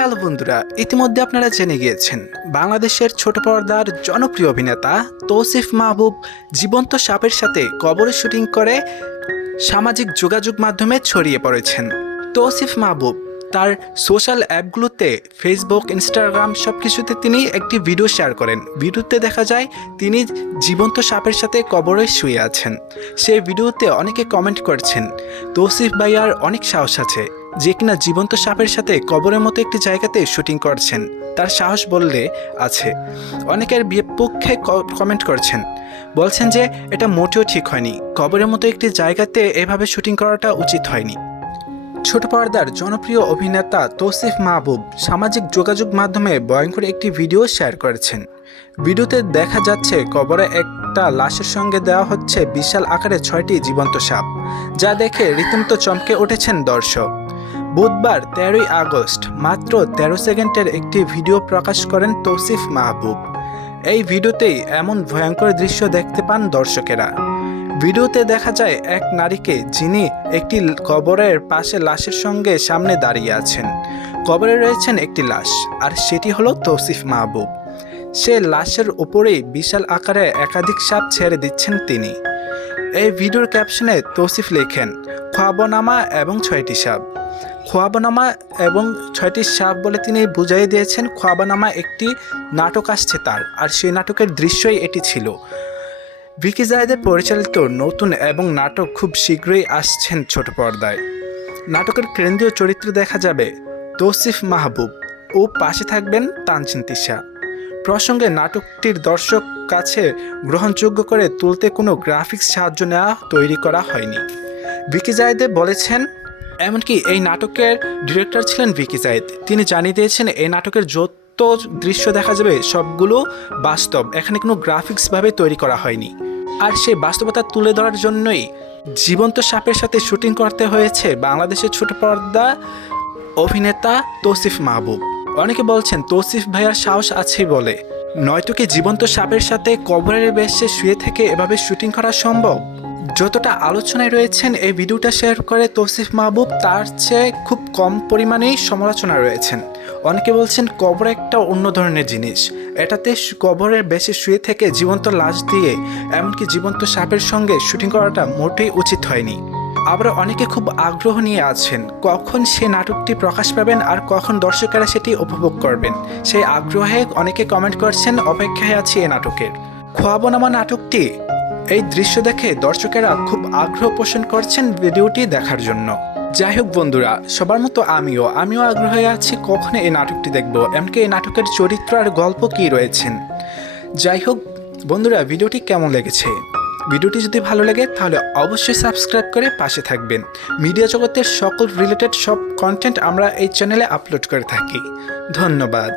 Hello বন্ধুরা, ইতিমধ্যে আপনারা জেনে গিয়েছেন বাংলাদেশের ছোট পর্দার জনপ্রিয় অভিনেতা তৌসিফ মাহবুব জীবন্ত সাপের সাথে কবরে শুটিং করে সামাজিক যোগাযোগ মাধ্যমে ছড়িয়ে পড়েছেন। তৌসিফ মাহবুব তার সোশ্যাল অ্যাপগুলোতে ফেসবুক, ইনস্টাগ্রাম সব কিছুতে তিনি একটি ভিডিও শেয়ার করেন। ভিডিওতে দেখা যায় তিনি জীবন্ত সাপের সাথে কবরে শুয়ে আছেন। সেই ভিডিওতে অনেকে কমেন্ট করছেন, তৌসিফ ভাইয়ার অনেক সাহস আছে, যে কিনা জীবন্ত সাপের সাথে কবরের মতো একটি জায়গাতে শুটিং করছেন, তার সাহস বললে আছে। অনেকের বিপক্ষে কমেন্ট করছেন, বলছেন যে এটা মোটেও ঠিক হয়নি, কবরের মতো একটি জায়গাতে এভাবে শুটিং করাটা উচিত হয়নি। ছোট পর্দার জনপ্রিয় অভিনেতা তৌসিফ মাহবুব সামাজিক যোগাযোগ মাধ্যমে ভয়ঙ্কর একটি ভিডিও শেয়ার করেছেন। ভিডিওতে দেখা যাচ্ছে কবরে একটা লাশের সঙ্গে দেওয়া হচ্ছে বিশাল আকারে 6টি জীবন্ত সাপ, যা দেখে রীতিমতো চমকে উঠেছেন দর্শক। বুধবার 13ই আগস্ট মাত্র 13 সেকেন্ডের একটি ভিডিও প্রকাশ করেন তৌসিফ মাহবুব। এই ভিডিওতেই এমন ভয়ঙ্কর দৃশ্য দেখতে পান দর্শকেরা। ভিডিওতে দেখা যায় এক নারীকে, যিনি একটি কবরের পাশে লাশের সঙ্গে সামনে দাঁড়িয়ে আছেন। কবরে রয়েছেন একটি লাশ, আর সেটি হলো তৌসিফ মাহবুব। সে লাশের উপরেই বিশাল আকারে একাধিক সাপ ছেড়ে দিচ্ছেন তিনি। এই ভিডিওর ক্যাপশনে তৌসিফ লেখেন, খ্বাবনামা এবং 6টি সাপ। খ্বাবনামা এবং 6টি সাপ বলে তিনি বুঝিয়ে দিয়েছেন খ্বাবনামা একটি নাটক আসছে তার, আর সেই নাটকের দৃশ্যই এটি ছিল। ভিকি জায়েদের পরিচালিত নতুন এবং নাটক খুব শীঘ্রই আসছেন ছোট পর্দায়। নাটকের কেন্দ্রীয় চরিত্রে দেখা যাবে তৌসিফ মাহবুব ও পাশে থাকবেন তানজিন তিশা। প্রসঙ্গে নাটকটির দর্শক কাছে গ্রহণযোগ্য করে তুলতে কোনো গ্রাফিক্স সাহায্য নেওয়া তৈরি করা হয়নি। ভিকি জায়েদ বলেছেন, এমনকি এই নাটকের ডিরেক্টর ছিলেন ভিকি জায়েদ। তিনি জানিয়ে দিয়েছেন এই নাটকের যত দৃশ্য দেখা যাবে সবগুলো বাস্তব, এখানে কোনো গ্রাফিক্সভাবে তৈরি করা হয়নি। আর সেই বাস্তবতা তুলে ধরার জন্যই জীবন্ত সাপের সাথে শুটিং করতে হয়েছে বাংলাদেশের ছোট পর্দা অভিনেতা তৌসিফ মাহবুব। অনেকে বলছেন তৌসিফ ভাইয়ার সাহস আছে বলে, নয়তো কি জীবন্ত সাপের সাথে কবরের বেশে শুয়ে থেকে এভাবে শুটিং করা সম্ভব? যতটা আলোচনায় রয়েছেন এই ভিডিওটা শেয়ার করে তৌসিফ মাহবুব, তার চেয়ে খুব কম পরিমাণেই সমালোচনা রয়েছেন। অনেকে বলছেন কবর একটা অন্য ধরনের জিনিস, এটাতে কবরের বেশি শুয়ে থেকে জীবন্ত লাশ দিয়ে এমনকি জীবন্ত সাপের সঙ্গে শুটিং করাটা মোটেই উচিত হয়নি। আবার অনেকে খুব আগ্রহ নিয়ে আছেন কখন সে নাটকটি প্রকাশ পাবেন আর কখন দর্শকেরা সেটি উপভোগ করবেন। সেই আগ্রহে অনেকে কমেন্ট করছেন, অপেক্ষায় আছি এই নাটকের। খ্বাবনামা নাটকটি এই দৃশ্য দেখে দর্শকেরা খুব আগ্রহ পোষণ করছেন ভিডিওটি দেখার জন্য। যাই হোক বন্ধুরা, সবার মতো আমিও আগ্রহে আছি কখন এই নাটকটি দেখব, এমনকি এই নাটকের চরিত্র আর গল্প কী রয়েছেন। যাই হোক বন্ধুরা, ভিডিওটি কেমন লেগেছে? ভিডিওটি যদি ভালো লাগে তাহলে অবশ্যই সাবস্ক্রাইব করে পাশে থাকবেন। মিডিয়া জগতের সকল রিলেটেড সব কন্টেন্ট আমরা এই চ্যানেলে আপলোড করে থাকি। ধন্যবাদ।